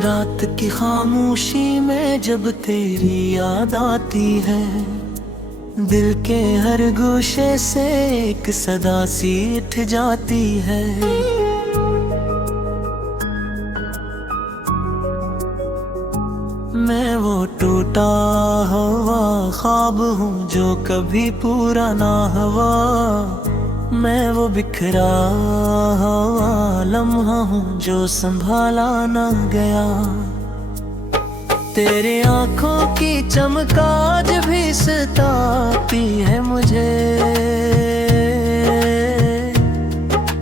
रात की खामोशी में जब तेरी याद आती है, दिल के हर गोशे से एक सदा सी उठ जाती है। मैं वो टूटा हुआ ख्वाब हूँ जो कभी पूरा ना हुआ। मैं वो बिखरा हुआ लम्हा हूँ जो संभाला ना गया। तेरे आँखों की चमक आज भी सताती है मुझे,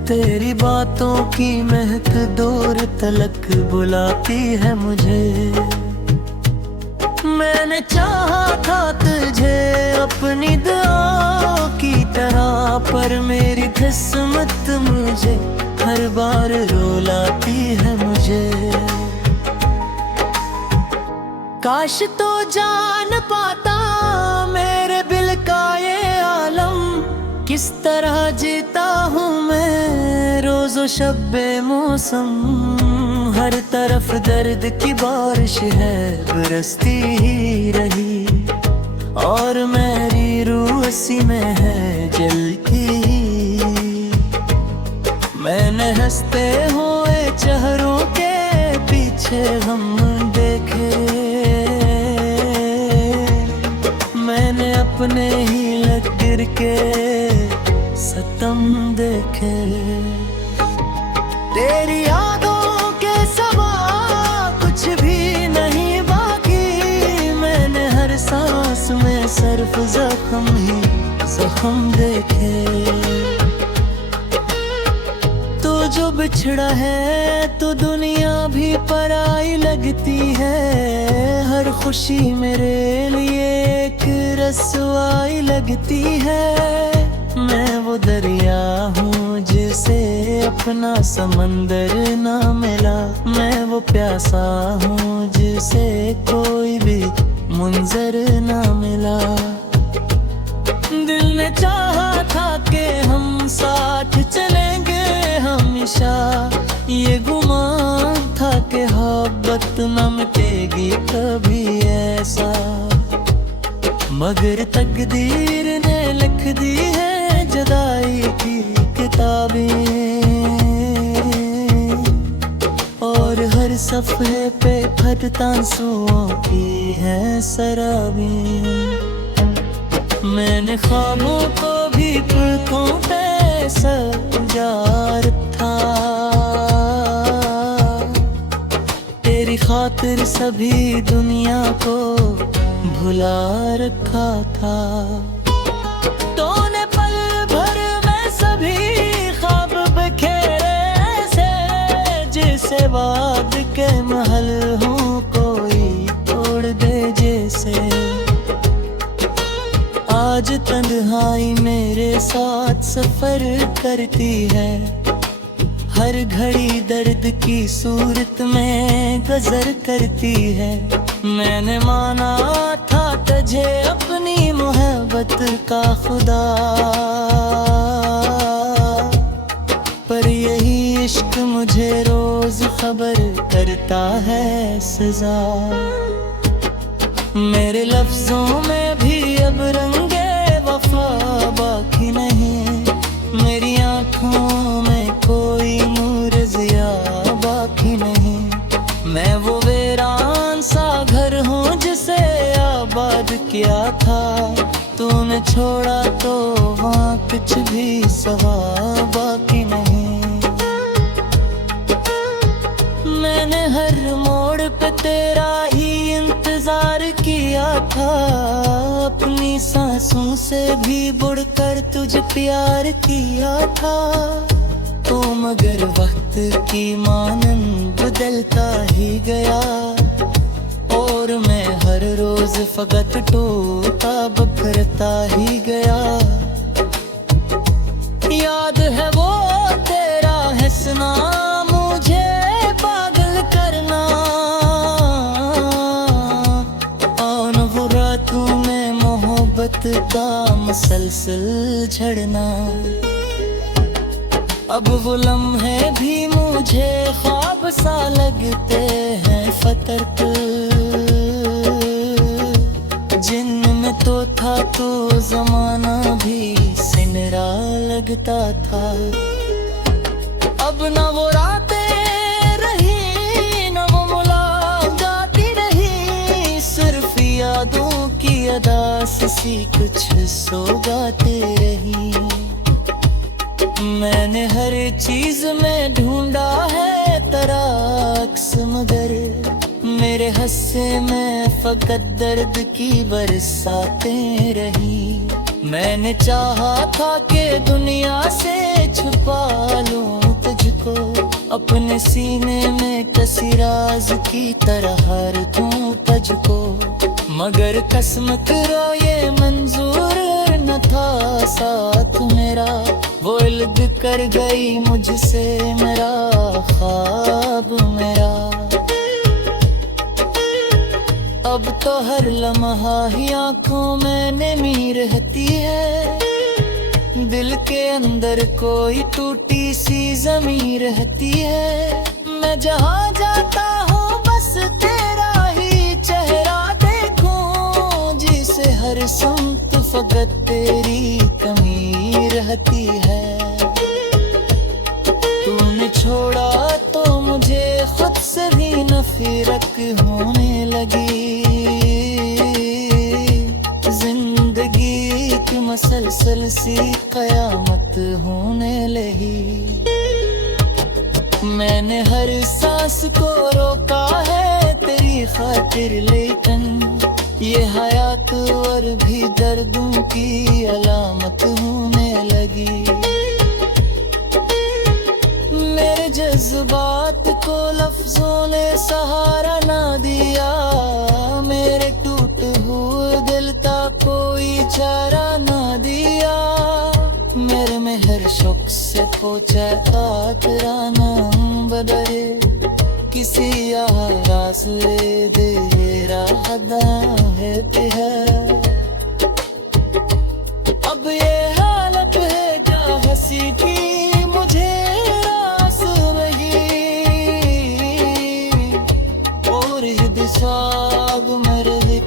तेरी बातों की महक दूर तलक बुलाती है मुझे। मैंने चाहा था तुझे अपनी दुआओं की तरह, पर मेरी किस्मत मुझे हर बार रुलाती है मुझे। काश तो जान पाता मेरे दिल का ये आलम, किस तरह जीता हूँ मैं रोज़ो शब्बे मौसम। हर तरफ दर्द की बारिश है बरसती ही रही, और मेरी रूह उसी में है जलती। मैंने हंसते हुए चेहरों के पीछे हम देखे, मैंने अपने ही लग गिर के सतम देखे। तेरी यादों के सिवा कुछ भी नहीं बाकी, मैंने हर सांस में सिर्फ जख्म ही जख्म देखे। तू जो बिछड़ा है तो दुनिया भी पराई लगती है, हर खुशी मेरे लिए एक रसवाई लगती है। मैं वो दरिया हूँ जिसे अपना समंदर ना मिला, मैं वो प्यासा हूँ जिसे कोई भी मुंजर ना मिला। दिल ने चाहा था कि हम साथ चलेंगे हमेशा, ये गुमान था कि मोहब्बत न मिटेगी कभी ऐसा। मगर तकदीर ने लिख दी है जुदाई की किताबें, और हर सफ़े पे फटता आंसुओं की है शराबें। मैंने ख्वाबों को भी पलकों पे सजा रखा, तेरी खातिर सभी दुनिया को भुला रखा था। तूने पल भर में सभी ख्वाब बिखेरे से, जिसे बाद के महल हूँ कोई तोड़ दे जैसे। आज तन्हाई मेरे साथ सफर करती है, हर घड़ी दर्द की सूरत में गजर करती है। मैंने माना था तुझे अपनी मोहब्बत का खुदा, पर यही इश्क मुझे रोज खबर करता है सजा। मेरे लफ्जों में भी अब रंगे वफा बाकी नहीं, मेरी आँखों में कोई नूर ज़िया बाकी नहीं। मैं वो वीरान सा घर हूँ जिसे आबाद किया था, तूने छोड़ा तो वहाँ कुछ भी सवा बाकी नहीं। मैंने हर मोड़ पे तेरा ही इंतजार किया था, अपनी सांसों से भी बढ़कर तुझे प्यार किया था। तो मगर वक्त की मानंद बदलता ही गया, और मैं हर रोज फकत टूटा बखरता ही गया। याद है वो तेरा हंसना मुझे पागल करना, और वो रातों में मोहब्बत का मसलसल झड़ना। अब वो लम्हे भी मुझे ख्वाब सा लगते हैं फतरत, जिनमें तो था तो जमाना भी सिनरा लगता था। अब न वो रातें रही न वो मुलाकातें रही, सिर्फ यादों की अदास सी कुछ सौगातें रही। मैंने हर चीज में ढूंढा है तराक्स, मगर मेरे हस्से में फकत दर्द की बरसातें रही। मैंने चाहा था कि दुनिया से छुपा लूं तुझको, अपने सीने में कसी राज की तरह रखूं तुझको, मगर कसम करो ये मंजूर न था साथ मेरा। वो इल्द कर गई मुझसे मेरा ख्वाब मेरा। अब तो हर लम्हा ही आंखों में नमी रहती है, दिल के अंदर कोई टूटी सी जमी रहती है। मैं जहाँ जाता हूँ बस तेरा ही चेहरा देखूं, जिसे हर सुमत फकत तेरी कमी रहती है। तूने छोड़ा तो मुझे खुद से भी नफरत होने लगी, जिंदगी की मसलसल सी कयामत होने लगी। मैंने हर सांस को रोका है तेरी खातिर, लेकिन ये हयात और भी दर्दों की अलामत होने लगी। मेरे जज्बात को लफ्जों ने सहारा ना दिया, मेरे टूट हुए दिल का कोई चारा ना दिया। मेरे में हर शख्स से पूछा तेरा नाम बदले, किसी आवाज ले दे राहदा है। अब ये हालत है क्या हंसी की मुझे रास नहीं, और हिदसाग मेरे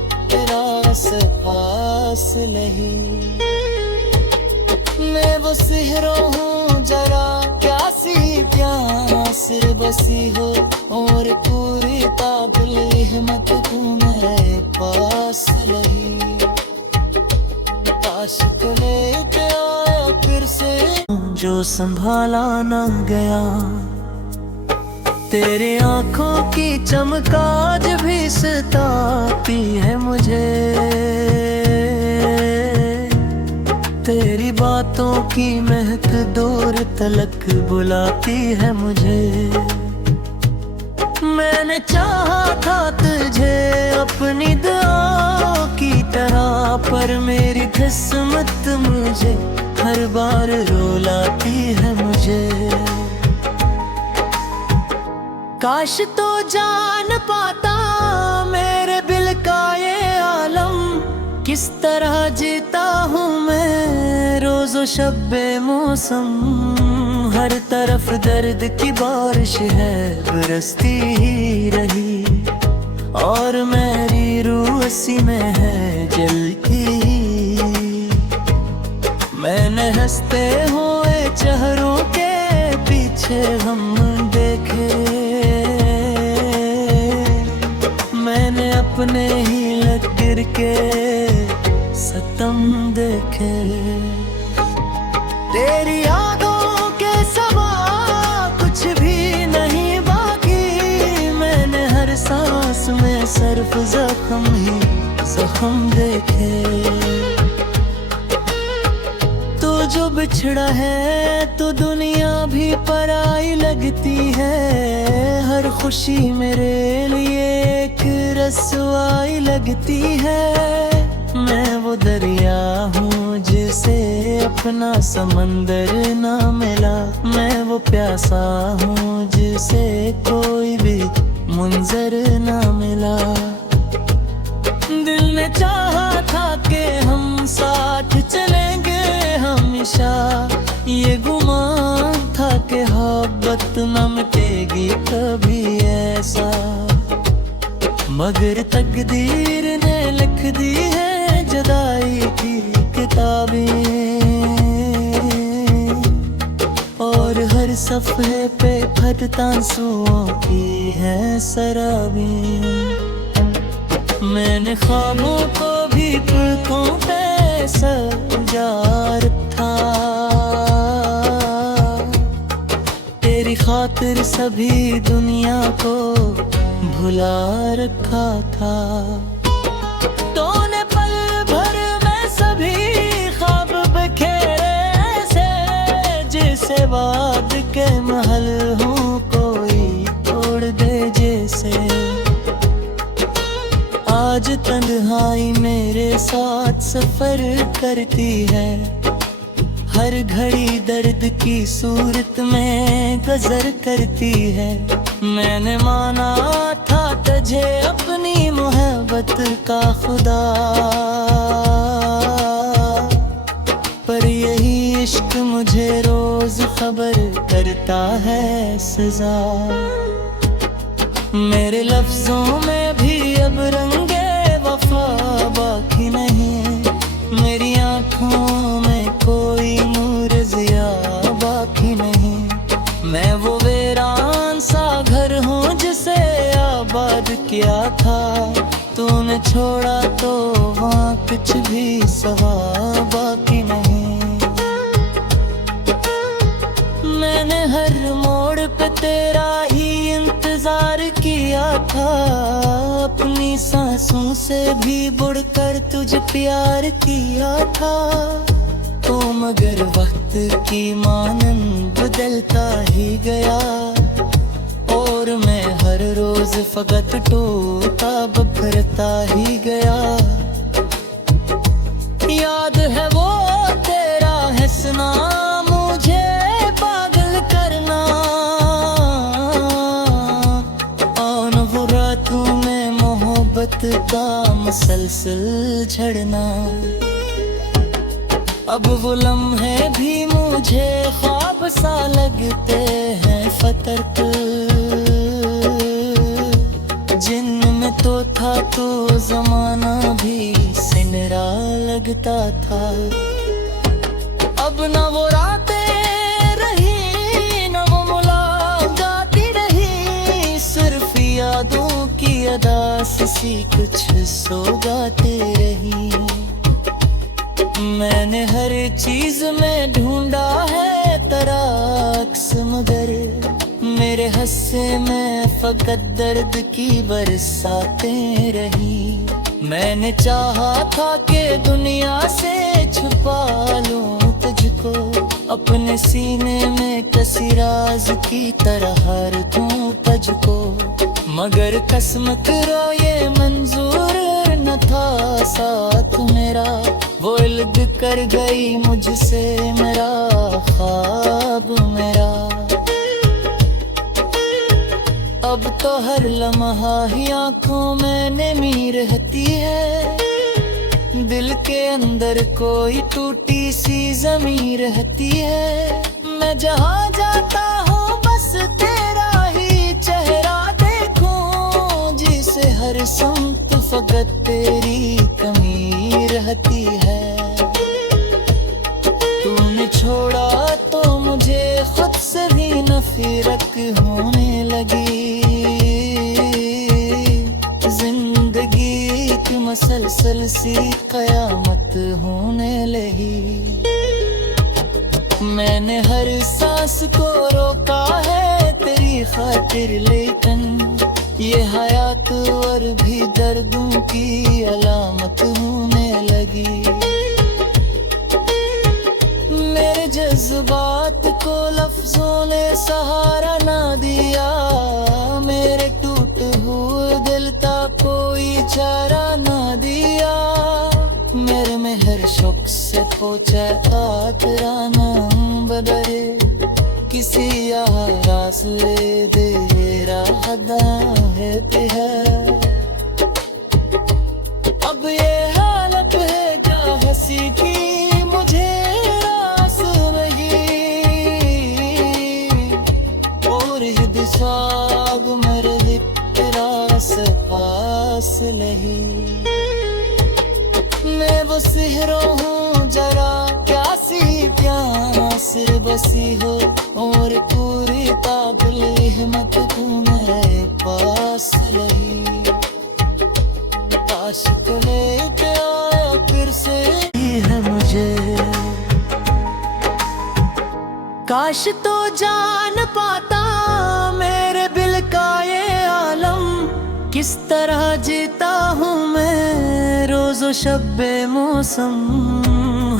रास पास लही। मैं वो सिहरो हूँ जरा प्यासी प्यास बसी हो, और पूरी काबिल हिम्मत तू मेरे पास रही। काश लेके आया फिर से जो संभाला ना गया, तेरे आंखों की चमकाज भी सताती है मुझे, तेरी बातों की महक दूर तलक बुलाती है मुझे। मैंने चाहा था तुझे अपनी दुआओं की तरह, पर मेरी किस्मत मुझे हर बार रुलाती है मुझे। काश तो जान पाता मेरे दिल का ये आलम, किस तरह जीता हूँ मैं रोज़ो शब्बे मौसम। हर तरफ दर्द की बारिश है बरसती ही रही, और मेरी रूह उसी में है जलती। मैंने हंसते हुए चेहरों के पीछे हम देखे, मैंने अपने ही लग गिर के सतम देखे। तेरी यादों के सिवा कुछ भी नहीं बाकी, मैंने हर सांस में सिर्फ जख्म ही जख्म देखे। तू जो बिछड़ा है तो दुनिया भी पराई लगती है, हर खुशी मेरे लिए एक रसवाई लगती है। मैं वो दरिया हूँ जिसे अपना समंदर ना मिला, मैं वो प्यासा हूँ जिसे कोई भी मुंजर ना मिला। दिल ने चाहा था कि हम साथ चलेंगे हमेशा, ये गुमान था कि मोहब्बत न मिटेगी हुई कभी ऐसा, मगर तकदीर ने लिख दी है जुदाई की किताबें, और हर सफ़े पे फटता आंसुओं की है शराबें। मैंने ख्वाबों को भी पलकों पे सजा रखा, तेरी खातिर सभी दुनिया को भुला रखा था। तूने पल भर में सभी ख्वाब बिखेरे से, जिसे बाद के महल हूँ कोई तोड़ दे जैसे। आज तन्हाई मेरे साथ सफर करती है, हर घड़ी दर्द की सूरत में गजर करती है। मैंने माना था तुझे अपनी मोहब्बत का खुदा, पर यही इश्क मुझे रोज खबर करता है सजा। मेरे लफ्जों में भी अब रंगे वफा बाकी नहीं, मेरी आँखों में कोई नूर ज़िया बाकी नहीं। मैं वो वीरान सा घर हूँ जिसे आबाद किया था, तूने छोड़ा तो वहाँ कुछ भी सवा बाकी नहीं। मैंने हर मोड़ पे तेरा ही इंतजार किया था, अपनी सांसों से भी बढ़कर तुझे प्यार किया था। तो मगर वक्त की मानंद बदलता ही गया, और मैं हर रोज फकत टूटा बिखरता ही गया। याद है वो तेरा हंसना मुझे पागल करना, और वो रातों में मोहब्बत का मसलसल झड़ना। अब वो लम्हे भी मुझे ख्वाब सा लगते हैं फतरत, जिनमें तो था तो जमाना भी सिनरा लगता था। अब न वो रातें रही न वो मुलाकातें रही, सिर्फ यादों की अदास सी कुछ सौगातें रही। मैंने हर चीज में ढूंढा है तेरा अक्स, मगर मेरे हस्से में फकत दर्द की बरसातें रही। मैंने चाहा था कि दुनिया से छुपा लूं तुझको, अपने सीने में किसी राज की तरह रख दूं तुझको, मगर कसम करो ये मंजूर न था साथ मेरा। वो इल्द कर गई मुझसे मेरा ख्वाब मेरा। अब तो हर लम्हा ही आँखों में नमी रहती है, दिल के अंदर कोई टूटी सी जमी रहती है। मैं जहाँ जाता हूँ बस तेरा ही चेहरा देखूं, जिसे हर संत फकत तेरी कमी रहती है। तूने छोड़ा तो मुझे खुद से भी नफरत होने लगी, जिंदगी की मसलसल सी कयामत होने लगी। मैंने हर सांस को रोका है तेरी खातिर, लेकिन ये हयात और भी दर्दों की अलामत होने लगी। मेरे जज्बात को लफ्जों ने सहारा ना दिया, मेरे टूट हुए दिल का कोई चारा ना दिया। मेरे में हर शौक से पहुंचा तेरा नाम बदले, किसी रास ले दे राहदा है। अब ये हालत है क्या हंसी की मुझे रास नहीं, और शाग मेरे रास पास लही मैं वो सिहरो हूँ जरा प्यासी प्यास बसी हो और पूरी काबिल हिम्मत तू मेरे पास रही आशिक लेके आया फिर से है मुझे काश तो जान पाता मेरे दिल का ये आलम किस तरह जीता हूँ मैं रोज़ो शब्बे मौसम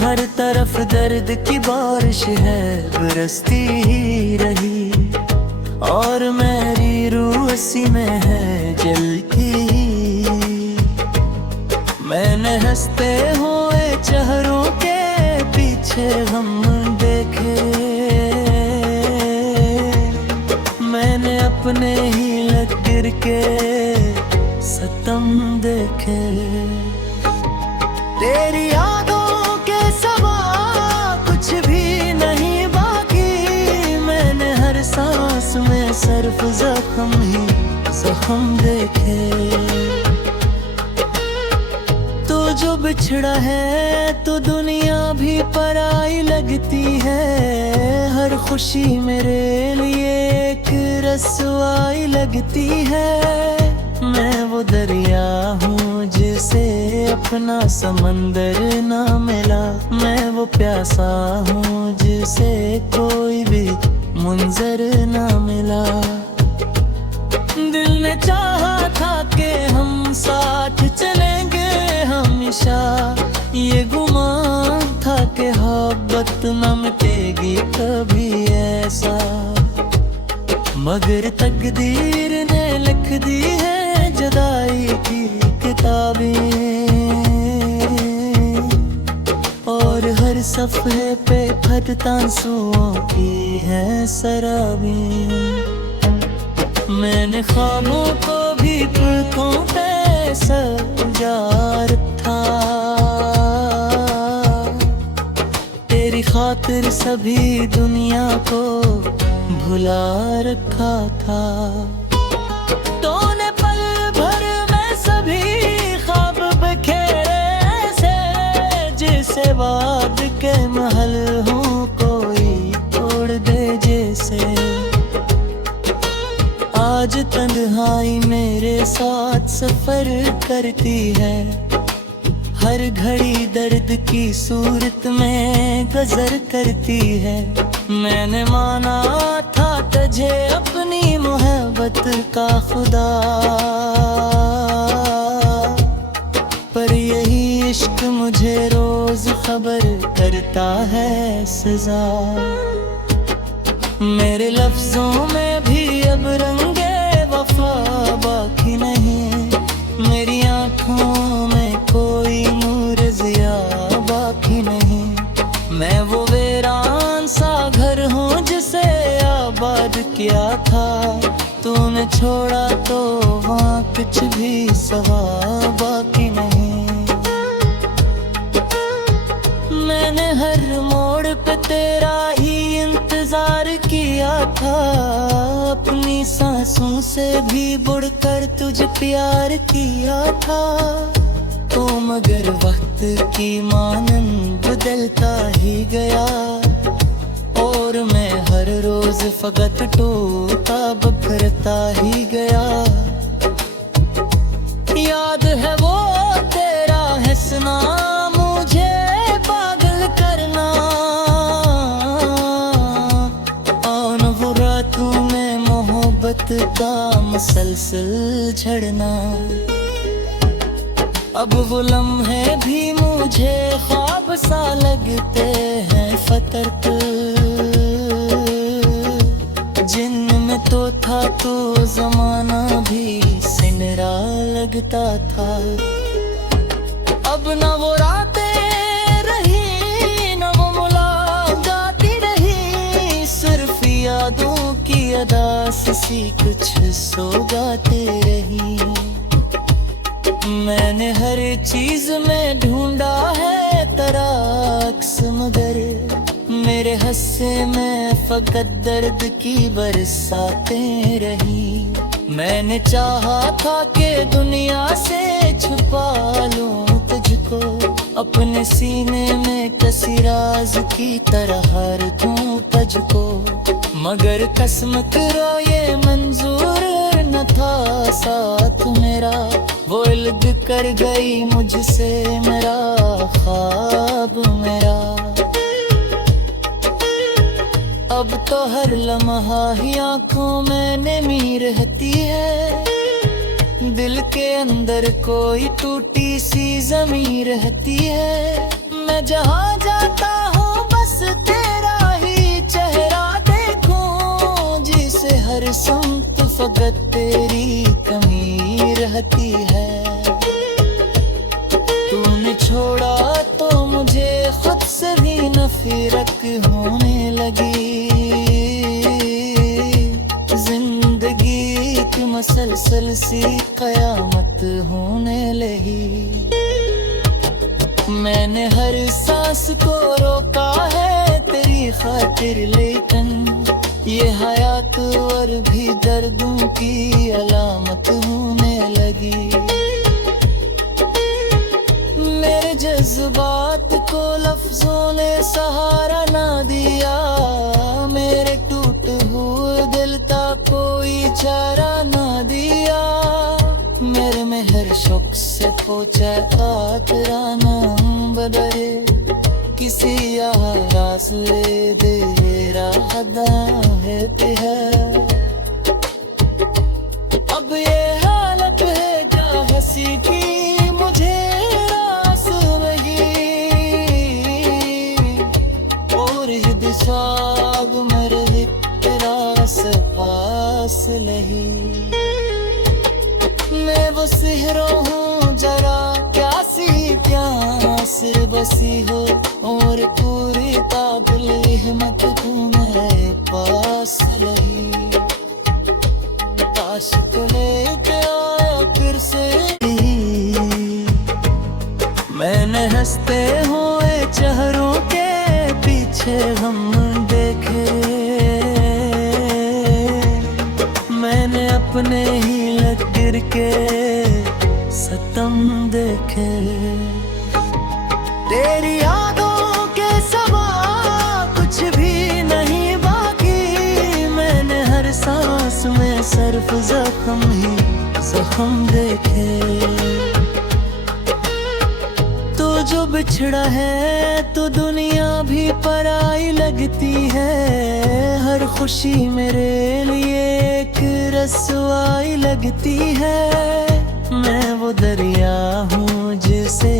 हर तरफ दर्द की बारिश है बरसती ही रही और मेरी रूह उसी में है जलती मैंने हंसते हुए चेहरों के पीछे हम देखे मैंने अपने ही लग गिर के सतम देखे तेरी यादों के सिवा कुछ भी नहीं बाकी मैंने हर सांस में सिर्फ जख्म ही जख्म देखे तू जो बिछड़ा है तो दुनिया भी पराई लगती है हर खुशी मेरे लिए एक रसवाई लगती है मैं वो दरिया हूँ जिसे अपना समंदर ना मिला मैं वो प्यासा हूँ जिसे कोई भी मुंजर ना मिला दिल ने चाहा था कि हम साथ चलेंगे हमेशा ये गुमान था कि मोहब्बत न मिटेगी कभी ऐसा मगर तकदीर ने लिख दी है जुदाई की किताबें और हर सफ़े पे फटता आंसुओं की है शराबें मैंने ख्वाबों को भी पलकों पे सजा रखा तेरी खातिर सभी दुनिया को भुला रखा था तूने पल भर में सभी ख्वाब बिखेरे से जिसे बाद के महल हूँ कोई तोड़ दे जैसे आज तन्हाई मेरे साथ सफर करती है हर घड़ी दर्द की सूरत में गजर करती है मैंने माना था तुझे अपनी मोहब्बत का खुदा पर यही इश्क मुझे रोज खबर करता है सजा मेरे लफ्जों में भी अब रंगे वफा बाकी नहीं मेरी आँखों में कोई नूर ज़िया बाकी नहीं मैं वो वीरान सा घर हूँ जिसे आबाद किया था तूने छोड़ा तो वहाँ कुछ भी सवा बाकी नहीं मैंने हर मोड़ पे तेरा ही इंतजार किया था अपनी सांसों से भी बढ़कर तुझे प्यार किया था तो मगर वक्त की मानंद बदलता ही गया और मैं हर रोज फकत टूटा बखरता ही गया याद है वो तेरा हंसना मुझे पागल करना और वो रातों में मोहब्बत का मुसलसल झड़ना अब वो लम्हे भी मुझे ख्वाब सा लगते हैं फतरत जिनमें तो था तो जमाना भी सिनरा लगता था अब न वो रातें रही न वो मुलाकातें रही सिर्फ यादों की अदास सी कुछ सौगातें रही मैंने हर चीज में ढूंढा है तेरा अक्स मगर मेरे हस्से में फकत दर्द की बरसातें रही। मैंने चाहा था कि दुनिया से छुपा लूं तुझको, अपने सीने में कसी राज की तरह रख दूं तुझको। मगर किस्मत रो ये मंजूर न था साथ मेरा, वो इल्द कर गई मुझसे मेरा ख्वाब मेरा। अब तो हर लम्हा ही आंखों में नमी रहती है, दिल के अंदर कोई टूटी सी जमीन रहती है। मैं जहाँ जाता हूँ बस तेरा ही चेहरा देखूं, जिसे हर सुमत फकत तेरी कमी रहती है। तूने छोड़ा तो मुझे खुद से भी नफरत होने लगी, मसलसल सी कयामत होने लगी। मैंने हर सांस को रोका है तेरी खातिर, लेकिन ये हयात और भी दर्दों की अलामत होने लगी। मेरे जज्बात को लफ्जों ने सहारा ना दिया, मेरे टूट हुए दिल का कोई चारा ना दिया। मेरे में हर शौक से पहुंचा तेरा नाम बदले, किसी आवाज ले दे राहदा है। अब ये हालत है क्या हंसी की मुझे रास नहीं, और हिदसाग मेरे रास पास नहीं। मैं वो सिहरो हूँ जरा प्यासी प्यास बसी हो, और पूरी काबिल हिम्मत तू मेरे पास रही। काश लेके आया फिर से, मैंने हंसते हुए चेहरों के पीछे हम देखे, मैंने अपने ही लग गिर के सतम देखे। तेरी यादों के सिवा कुछ भी नहीं बाकी, मैंने हर सांस में सिर्फ जख्म ही जख्म देखे। तू जो बिछड़ा है तो दुनिया भी पराई लगती है, हर खुशी मेरे लिए एक रसवाई लगती है। मैं वो दरिया हूँ जिसे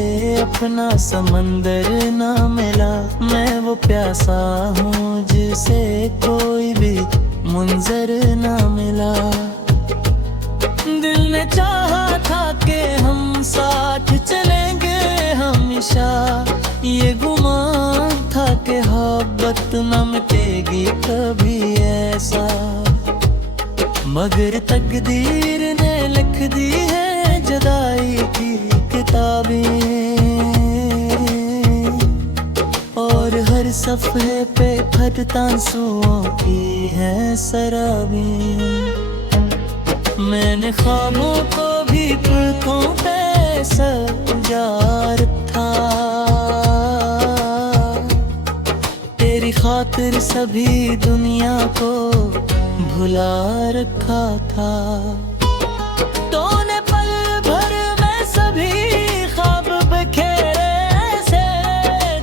अपना समंदर ना मिला, मैं वो प्यासा हूँ जिसे कोई भी मुंजर ना मिला। दिल ने चाहा था कि हम साथ चलेंगे हमेशा, ये गुमान था कि मोहब्बत न मिटेगी कभी ऐसा, मगर तकदीर ने लिख दी है जुदाई की किताबें, और हर सफ़े पे खत आंसुओं की है सराबें। मैंने ख्वाबों को भी पलकों पे सजा रखा, तेरी खातिर सभी दुनिया को भुला रखा था। तूने पल भर में सभी ख्वाब बिखेरे से,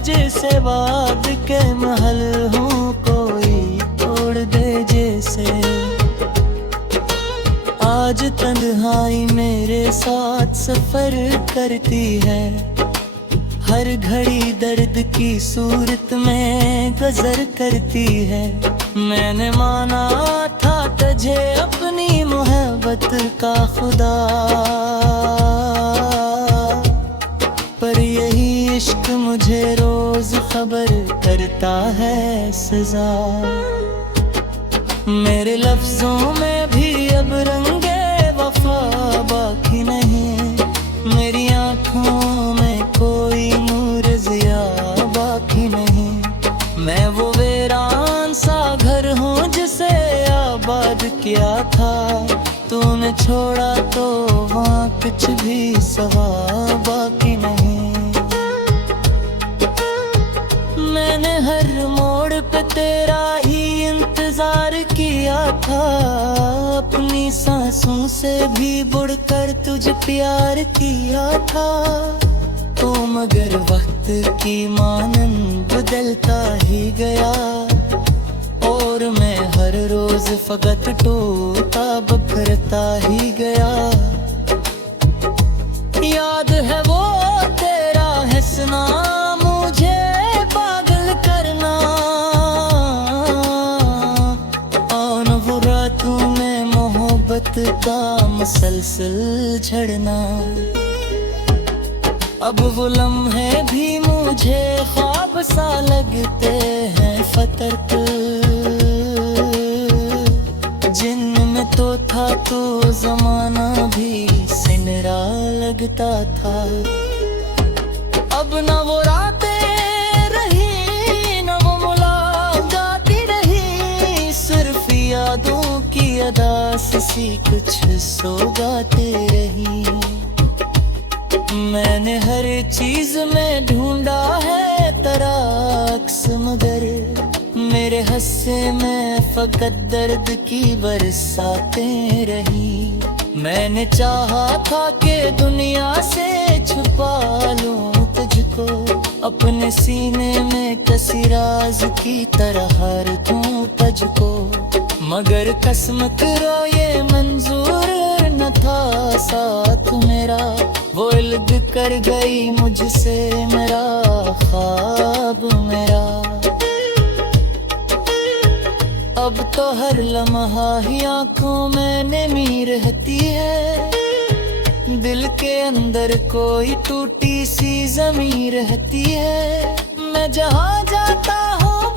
जिसे बाद के महल हूँ कोई तोड़ दे जैसे। आज तन्हाई मेरे साथ सफर करती है, हर घड़ी दर्द की सूरत में गजर करती है। मैंने माना था तुझे अपनी मोहब्बत का खुदा, पर यही इश्क मुझे रोज खबर करता है सजा। मेरे लफ्जों में भी अब रंगे वफा बाकी नहीं, मेरी आँखों में कोई नूर ज़िया बाकी नहीं। मैं वो किया था, तूने छोड़ा तो वहाँ कुछ भी सवा बाकी नहीं। मैंने हर मोड़ पे तेरा ही इंतजार किया था, अपनी सांसों से भी बढ़कर तुझे प्यार किया था। तो मगर वक्त की मानंद बदलता ही गया, और मैं हर रोज फकत टूटा बखरता ही गया। याद है वो तेरा हंसना, मुझे पागल करना, और वो रातों में मोहब्बत का मुसलसल झड़ना। अब वो लम्हे भी मुझे ख्वाब सा लगते हैं फतरत, जिनमें तो था तो जमाना भी सिनरा लगता था। अब न वो रातें रही, न वो मुलाकातें रही, सिर्फ यादों की अदास सी कुछ सौगातें रही। मैंने हर चीज में ढूंढा है तेरा अक्स, मगर मेरे हस्से में फकत दर्द की बरसातें रही। मैंने चाहा था कि दुनिया से छुपा लूं तुझको, अपने सीने में कसी राज की तरह रखूं तुझको, मगर कसम करो ये मंजूर न था साथ मेरा। वो अलग कर गई मुझसे मेरा ख्वाब मेरा। अब तो हर लम्हा ही आंखों में नमी रहती है, दिल के अंदर कोई टूटी सी जमीन रहती है। मैं जहाँ जाता हूँ